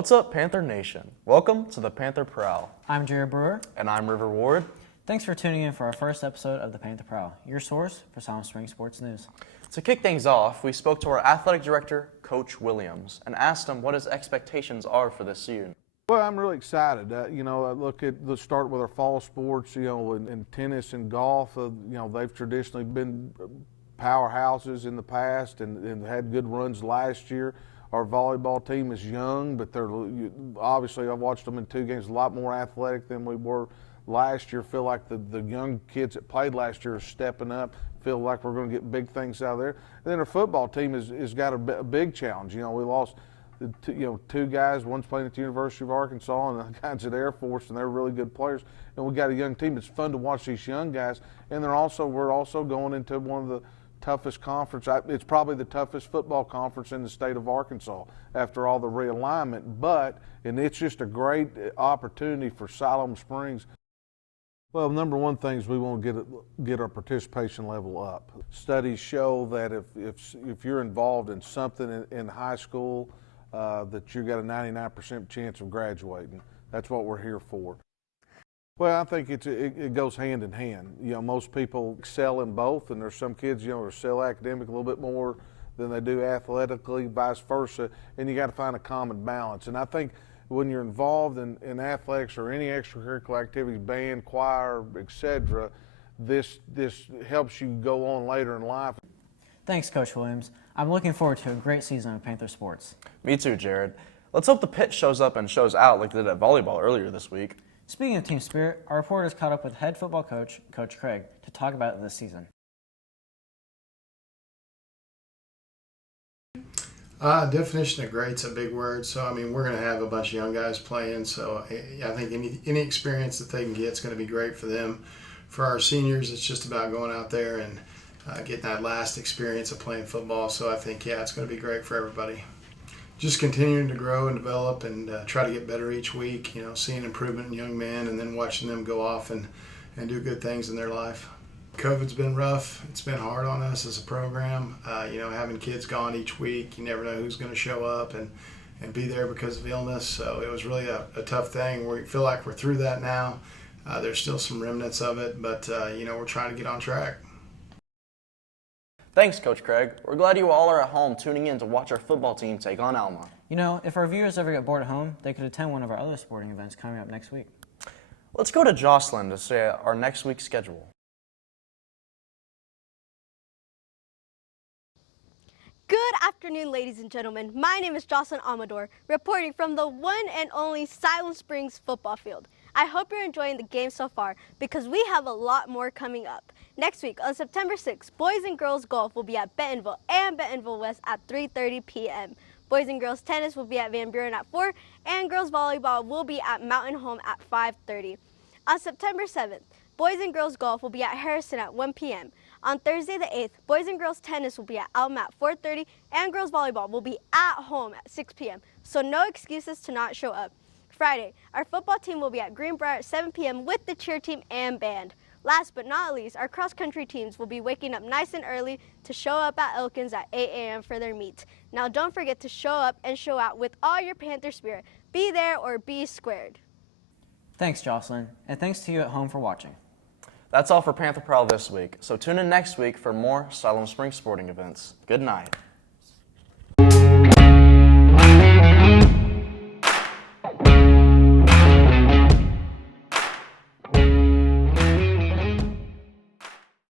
What's up, Panther Nation? Welcome to the Panther Prowl. I'm Jared Brewer. And I'm River Ward. Thanks for tuning in for our first episode of the Panther Prowl, your source for Silent Spring sports news. To kick things off, we spoke to our athletic director, Coach Williams, and asked him what his expectations are for this season. Well, I'm really excited. Let's start with our fall sports, in tennis and golf. They've traditionally been powerhouses in the past and had good runs last year. Our volleyball team is young, but obviously I've watched them in 2 games, a lot more athletic than we were last year. Feel like the young kids that played last year are stepping up. Feel like we're going to get big things out of there. And then our football team has got a big challenge. We lost 2 guys. One's playing at the University of Arkansas, and the guy's at Air Force, and they're really good players. And we got a young team. It's fun to watch these young guys. And we're also going into one of the toughest conference. It's probably the toughest football conference in the state of Arkansas after all the realignment. And it's just a great opportunity for Siloam Springs. Well, number one thing is we want to get our participation level up. Studies show that if you're involved in something in high school, that you got a 99% chance of graduating. That's what we're here for. Well, I think it goes hand in hand. Most people excel in both, and there's some kids, excel academic a little bit more than they do athletically, vice versa, and you got to find a common balance. And I think when you're involved in athletics or any extracurricular activities, band, choir, etc., this helps you go on later in life. Thanks, Coach Williams. I'm looking forward to a great season of Panther sports. Me too, Jared. Let's hope the pitch shows up and shows out like they did at volleyball earlier this week. Speaking of team spirit, our reporters caught up with head football coach, Coach Craig, to talk about it this season. Definition of great's a big word. So, we're going to have a bunch of young guys playing. So, I think any experience that they can get is going to be great for them. For our seniors, it's just about going out there and getting that last experience of playing football. So, I think, it's going to be great for everybody. Just continuing to grow and develop and try to get better each week, seeing improvement in young men and then watching them go off and do good things in their life. COVID's been rough. It's been hard on us as a program. Having kids gone each week, you never know who's going to show up and be there because of illness. So it was really a tough thing. We feel like we're through that now. There's still some remnants of it, but, we're trying to get on track. Thanks, Coach Craig. We're glad you all are at home tuning in to watch our football team take on Alma. If our viewers ever get bored at home, they could attend one of our other sporting events coming up next week. Let's go to Jocelyn to say our next week's schedule. Good afternoon, ladies and gentlemen. My name is Jocelyn Amador, reporting from the one and only Silent Springs football field. I hope you're enjoying the game so far because we have a lot more coming up. Next week, on September 6th, boys and girls golf will be at Bentonville and Bentonville West at 3:30 p.m. Boys and girls tennis will be at Van Buren at 4, and girls volleyball will be at Mountain Home at 5:30. On September 7th, boys and girls golf will be at Harrison at 1 p.m. On Thursday the 8th, boys and girls tennis will be at Alma at 4:30, and girls volleyball will be at home at 6 p.m. So no excuses to not show up. Friday, our football team will be at Greenbrier at 7 p.m. with the cheer team and band. Last but not least, our cross-country teams will be waking up nice and early to show up at Elkins at 8 a.m. for their meet. Now don't forget to show up and show out with all your Panther spirit. Be there or be squared. Thanks, Jocelyn, and thanks to you at home for watching. That's all for Panther Prowl this week, so tune in next week for more Siloam Springs sporting events. Good night.